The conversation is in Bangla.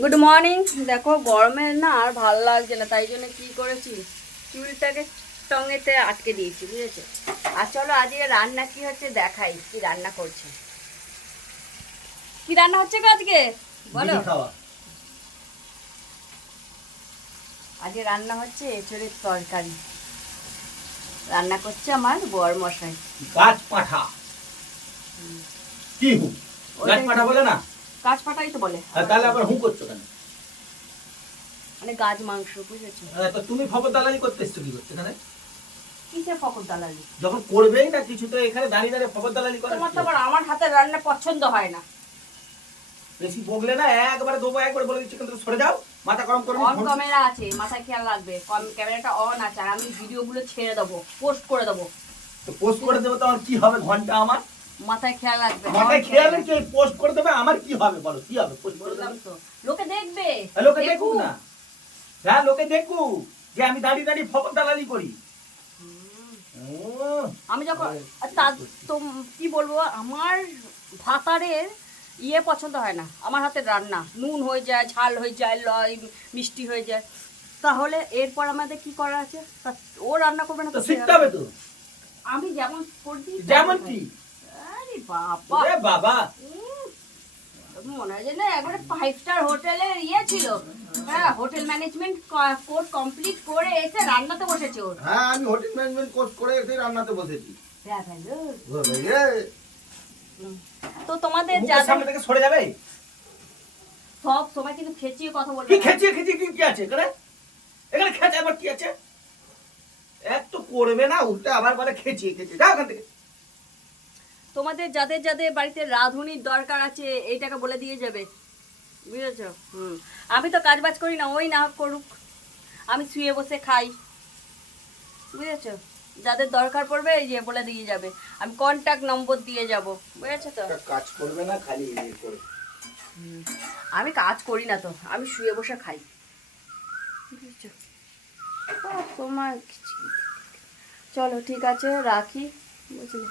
Good morning. দেখো গরমে না আর ভালো লাগছে না, তাই জন্য কি করেছি, চুলটাকে টঙেতে আটকে দিয়েছি, বুঝেছো। আর চলো আজকে রান্না কি হচ্ছে দেখাই, কি রান্না করছে, কি রান্না হচ্ছে গো আজকে বলো। আজকে রান্না হচ্ছে এঁচড়ের তরকারি, রান্না করছে আমার বর মশাই। গাছ পাঠা কি হু? গাছ পাঠা বলে না? গাছ পাঠাই তো বলে। তাহলে আবার হু করছো কেন? মানে গাছ মাংস, বুঝেছো। তো তুমি খবর দালালি করতে এসছো কি করছো এখানে? কিসের ফকর দালালি? যখন করবেই না কিছু তো এখানে দাঁড়িয়ে দাঁড়িয়ে খবর দালালি করে। তোমার তো আবার আমার হাতের রান্না পছন্দ হয় না। বেশি বগলে না একবারে দেবো, একবার বলে দিচ্ছি কিন্তু সরে যাও, মাথা গরম করবে। অন ক্যামেরা আছে, মাথায় খেয়াল রাখবে, ক্যামেরাটা অন আছে, আর আমি ভিডিওগুলো ছেড়ে দেবো, পোস্ট করে দেবো। তো পোস্ট করে দেবো তো আমার কি হবে? ঘন্টা আমার মাথায় খেয়াল রাখবে, মাথায় খেয়াল রেখে পোস্ট করে দেবে, আমার কি হবে বলো? কি হবে পোস্ট করে বললাম দেবে? তো, লোকে দেখবে। লোকে দেখুক না, হ্যাঁ লোকে দেখুক যে আমি দাঁড়িয়ে দাঁড়িয়ে খবর দালালি করি। আমি যখন তা তো কি বলবো, আমার ভাতারের ইয়ে পছন্দ হয় না, আমার হাতের রান্না নুন হয়ে যায়, ঝাল হয়ে যায়, মিষ্টি হয়ে যায়, তাহলে এরপর আমাদের কি করার আছে? ও রান্না করবে না তো তো শিখতে হবে তো। আমি যেমন করছি যেমন কি? আরে বাবা বাবা মনে হয় যে না একবারে 5 স্টার হোটেলের ইয়ে ছিল। হ্যাঁ, হোটেল ম্যানেজমেন্ট কোর্স কমপ্লিট করে এসে রান্নাতে বসেছে ওর। হ্যাঁ, আমি হোটেল ম্যানেজমেন্ট কোর্স করে এসে রান্নাতে বসেছি। তো তোমাদের মুখের সামনে থেকে সরে যাবে। সব সময় কিন্তু খেচিয়ে কথা বলবে কি না। খেচিয়ে খেচিয়ে কি আছে এখানে? এখানে খেচে আবার কি আছে? এক তো করবে না, উল্টা আবার বলে খেচিয়ে খেচিয়ে। যাও এখান থেকে। তোমাদের যাদের যাদের বাড়িতে রাঁধুনির দরকার আছে এইটাকে বলে দিয়ে যাবে, বুঝেছো। আমি তো কাজ বাজ করি না, ওই না করুক, আমি শুয়ে বসে খাই, বুঝেছো। যাদের দরকার পড়বে এই যে বলে দিয়ে যাবে, আমি কন্ট্যাক্ট নম্বর দিয়ে যাব, বুঝেছো তো। কাজ করবে না, খালি করে। আমি কাজ করি না তো, আমি শুয়ে বসে খাই, বুঝেছো। তোমার চলো ঠিক আছে, রাখি, বুঝলে।